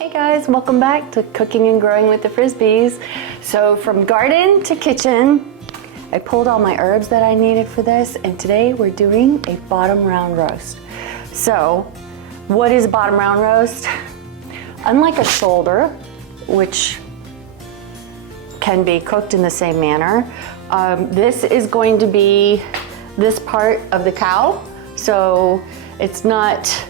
Hey guys, welcome back to Cooking and Growing with the Frisbees. So from garden to kitchen, I pulled all my herbs that I needed for this, and today we're doing a bottom round roast. So what is a bottom round roast? Unlike a shoulder, which can be cooked in the same manner, this is going to be this part of the cow. So it's not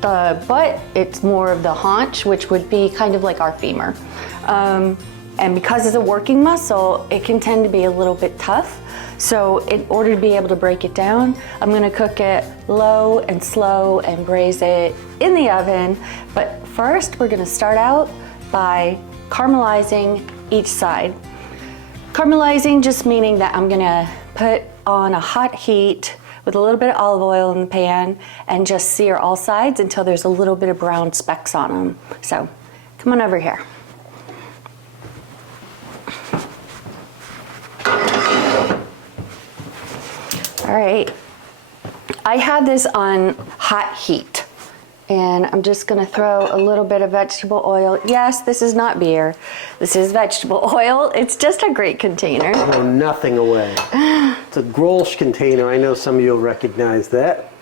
the butt, it's more of the haunch, which would be kind of like our femur. And because it's a working muscle, it can tend to be a little bit tough. So in order to be able to break it down, I'm gonna cook it low and slow and braise it in the oven. But first, we're gonna start out by caramelizing each side. Caramelizing just meaning that I'm gonna put on a hot heat with a little bit of olive oil in the pan and just sear all sides until there's a little bit of brown specks on them. So come on over here. All right, I had this on hot heat, and I'm just gonna throw a little bit of vegetable oil. Yes, this is not beer, this is vegetable oil. It's just a great container. Throw nothing away. It's a Grolsch container. I know some of you will recognize that.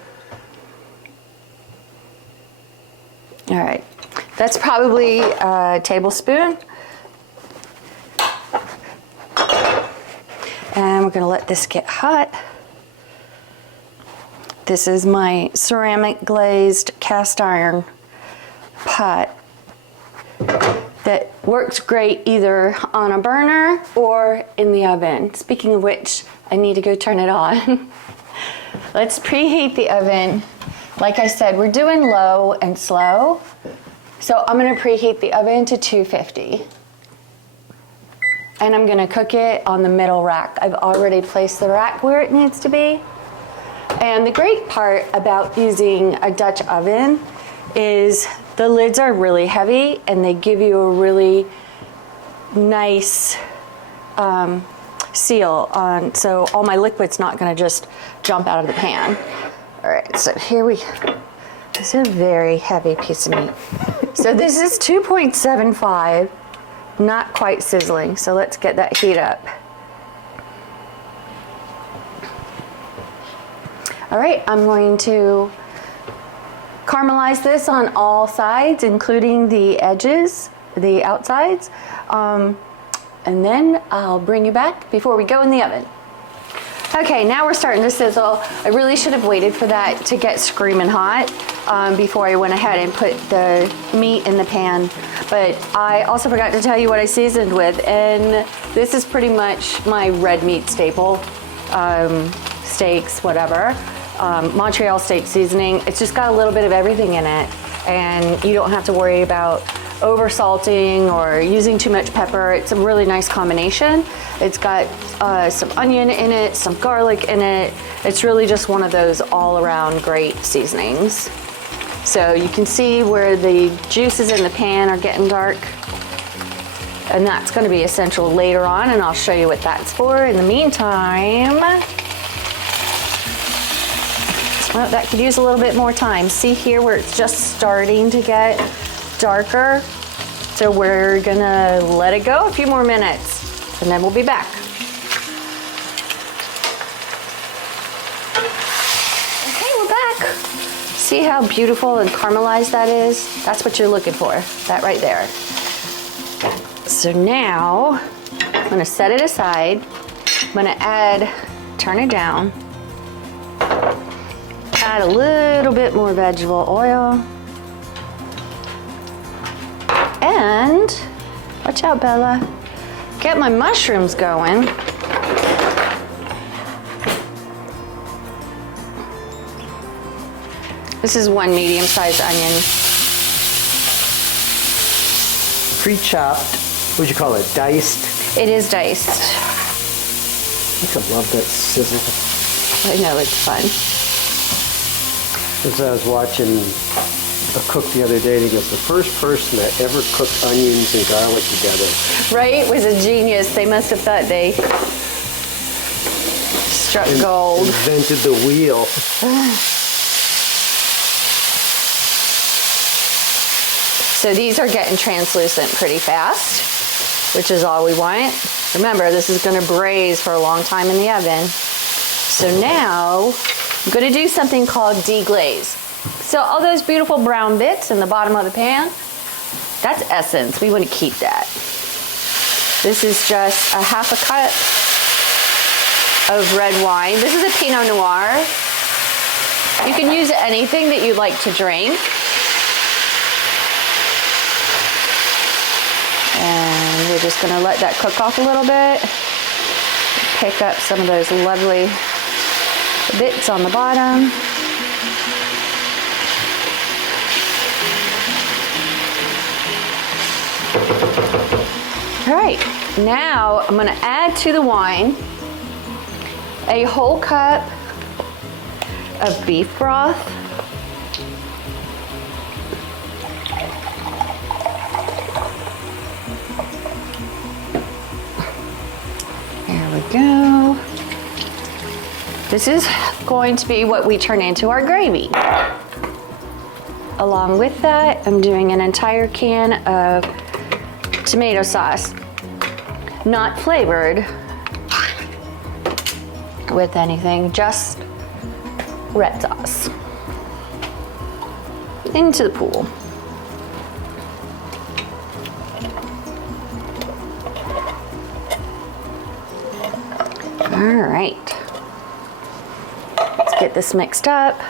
All right, that's probably a tablespoon. And we're gonna let this get hot. This is my ceramic glazed cast iron pot that works great either on a burner or in the oven. Speaking of which, I need to go turn it on. Let's preheat the oven. Like I said, we're doing low and slow. So I'm gonna preheat the oven to 250. And I'm gonna cook it on the middle rack. I've already placed the rack where it needs to be. And the great part about using a Dutch oven is the lids are really heavy and they give you a really nice seal on, so all my liquid's not gonna just jump out of the pan. All right, so here we, this is a very heavy piece of meat. So this is 2.75, not quite sizzling. So let's get that heat up. All right, I'm going to caramelize this on all sides, including the edges, the outsides. And then I'll bring you back before we go in the oven. Okay, now we're starting to sizzle. I really should have waited for that to get screaming hot before I went ahead and put the meat in the pan. But I also forgot to tell you what I seasoned with, and this is pretty much my red meat staple, steaks, whatever. Montreal steak seasoning. It's just got a little bit of everything in it, and you don't have to worry about over salting or using too much pepper. It's a really nice combination. It's got some onion in it, some garlic in it. It's really just one of those all around great seasonings. So you can see where the juices in the pan are getting dark, and that's going to be essential later on, and I'll show you what that's for. In the meantime, well, that could use a little bit more time. See here where it's just starting to get darker? So we're gonna let it go a few more minutes and then we'll be back. Okay, we're back. See how beautiful and caramelized that is? That's what you're looking for, that right there. So now I'm gonna set it aside. I'm gonna turn it down. Add a little bit more vegetable oil. And, watch out, Bella. Get my mushrooms going. This is one medium-sized onion. Pre-chopped, what'd you call it, diced? It is diced. I love that sizzle. I know, it's fun. As I was watching a cook the other day, and he goes, the first person that ever cooked onions and garlic together. Right? Was a genius. They must have thought they struck gold. Invented the wheel. So these are getting translucent pretty fast, which is all we want. Remember, this is gonna braise for a long time in the oven. So now, I'm gonna do something called deglaze. So all those beautiful brown bits in the bottom of the pan, that's essence. We want to keep that. This is just a half a cup of red wine. This is a Pinot Noir. You can use anything that you like to drink. And we're just gonna let that cook off a little bit. Pick up some of those lovely bits on the bottom. All right, now I'm gonna add to the wine a whole cup of beef broth. There we go. This is going to be what we turn into our gravy. Along with that, I'm doing an entire can of tomato sauce, not flavored with anything, just red sauce. Into the pool. All right, let's get this mixed up.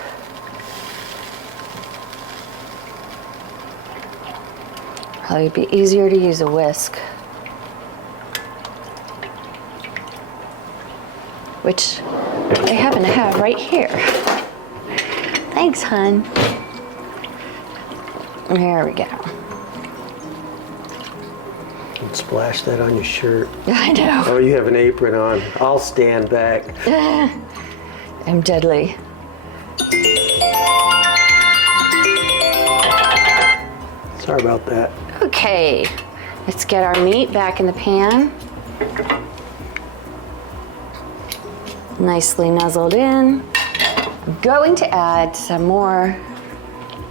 Probably be easier to use a whisk, which I happen to have right here. Thanks, hun. There we go. And splash that on your shirt. I know. Oh, you have an apron on. I'll stand back. I'm deadly. Sorry about that. Okay, let's get our meat back in the pan. Nicely nuzzled in. I'm going to add some more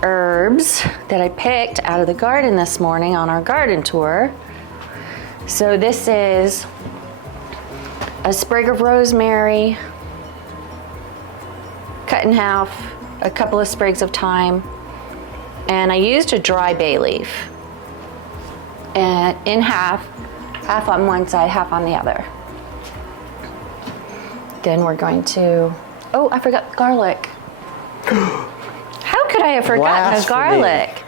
herbs that I picked out of the garden this morning on our garden tour. So this is a sprig of rosemary, cut in half, a couple of sprigs of thyme, and I used a dry bay leaf. And in half on one side, half on the other. Then we're going to, oh, I forgot garlic. How could I have forgotten the garlic?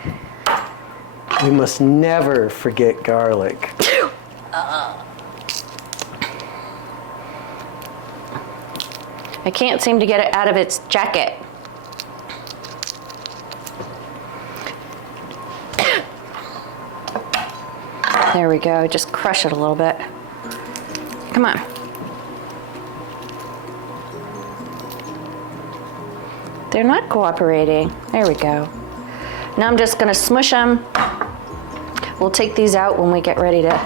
You must never forget garlic. I can't seem to get it out of its jacket. There we go, just crush it a little bit. Come on. They're not cooperating. There we go. Now I'm just gonna smush them. We'll take these out when we get ready to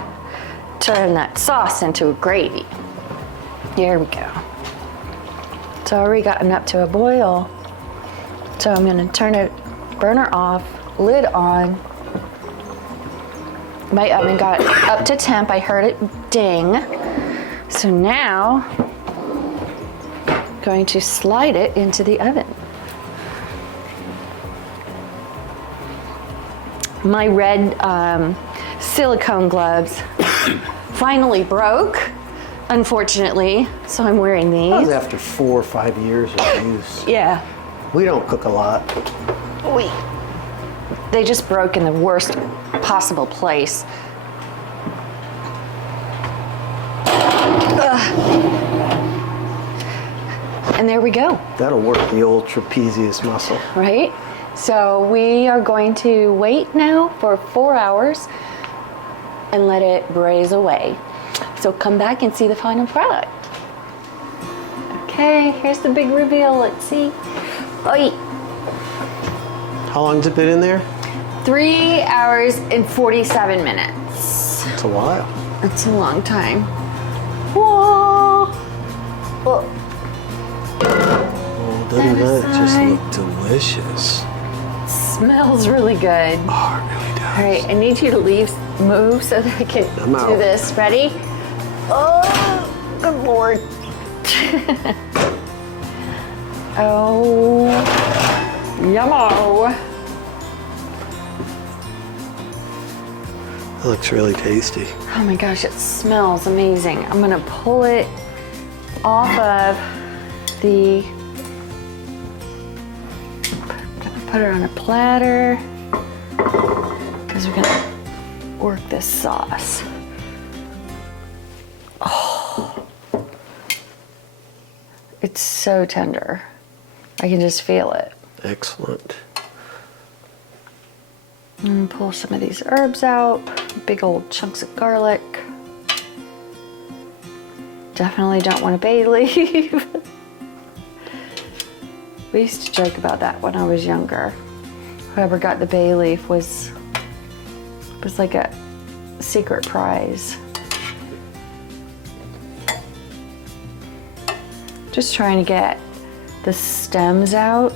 turn that sauce into a gravy. There we go. It's already gotten up to a boil. So I'm gonna turn it, burner off, lid on. My oven got up to temp, I heard it ding. So now, I'm going to slide it into the oven. My red silicone gloves finally broke, unfortunately, so I'm wearing these. That was after 4 or 5 years of use. Yeah. We don't cook a lot. They just broke in the worst possible place. And there we go. That'll work the old trapezius muscle. Right? So we are going to wait now for 4 hours and let it braise away. So come back and see the final product. Okay, here's the big reveal. Let's see. Oi. How long's it been in there? 3 hours and 47 minutes. It's a while. That's a long time. Whoa. Oh. Oh, doesn't that just look delicious? Smells really good. Oh, it really All right, I need you to move so that I can I'm out. do this. Ready? Oh, good Lord. Oh, yummo. It looks really tasty. Oh my gosh, it smells amazing. I'm gonna pull it off of the, put it on a platter because we're gonna work this sauce. Oh, it's so tender. I can just feel it. Excellent. And pull some of these herbs out. Big old chunks of garlic. Definitely don't want a bay leaf. We used to joke about that when I was younger. Whoever got the bay leaf was like a secret prize. Just trying to get the stems out.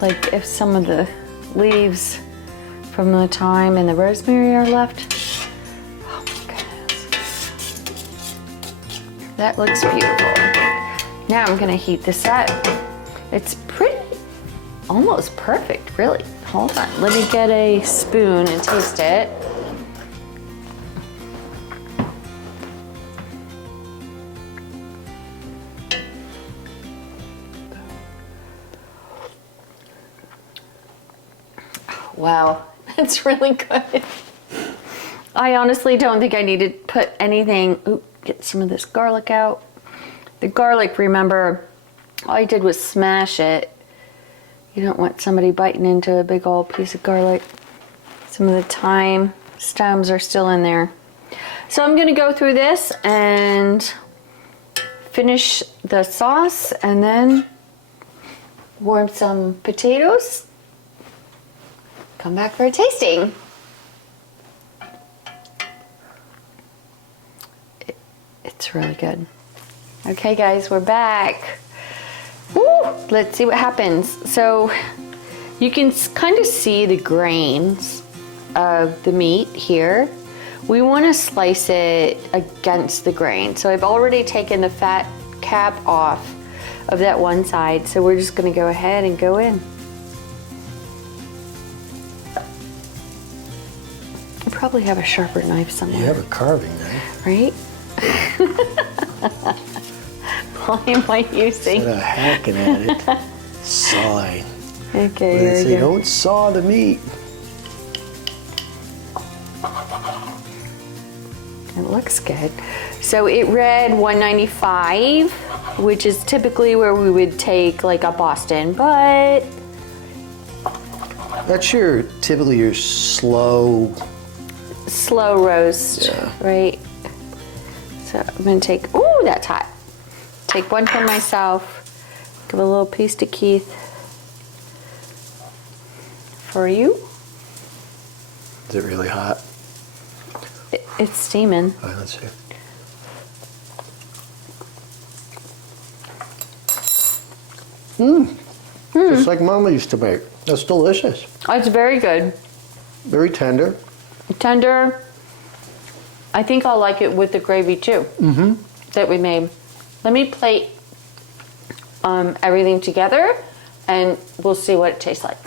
Like if some of the leaves from the thyme and the rosemary are left. Oh my goodness. That looks beautiful. Now I'm gonna heat this up. It's pretty, almost perfect, really. Hold on, let me get a spoon and taste it. Wow, that's really good. I honestly don't think I need to put anything. Oop, get some of this garlic out. The garlic, remember, all I did was smash it. You don't want somebody biting into a big old piece of garlic. Some of the thyme stems are still in there. So I'm gonna go through this and finish the sauce and then warm some potatoes. Come back for a tasting. It's really good. Okay guys, we're back. Woo! Let's see what happens. So you can kind of see the grains of the meat here. We want to slice it against the grain. So I've already taken the fat cap off of that one side. So we're just going to go ahead and go in. I probably have a sharper knife somewhere. You have a carving knife. Right? Why am I using? Instead of hacking at it, sawing. Okay, They here say we go. don't saw the meat. It looks good. So it read $1.95, which is typically where we would take like a Boston, but That's typically your slow roast, Yeah. right? So I'm gonna take, ooh, that's hot. Take one for myself, give a little piece to Keith. For you. Is it really hot? It's steaming. All right, let's see. Just like Mama used to make. That's delicious. It's very good. Very tender. Tender. I think I'll like it with the gravy too. That we made. Let me plate everything together and we'll see what it tastes like.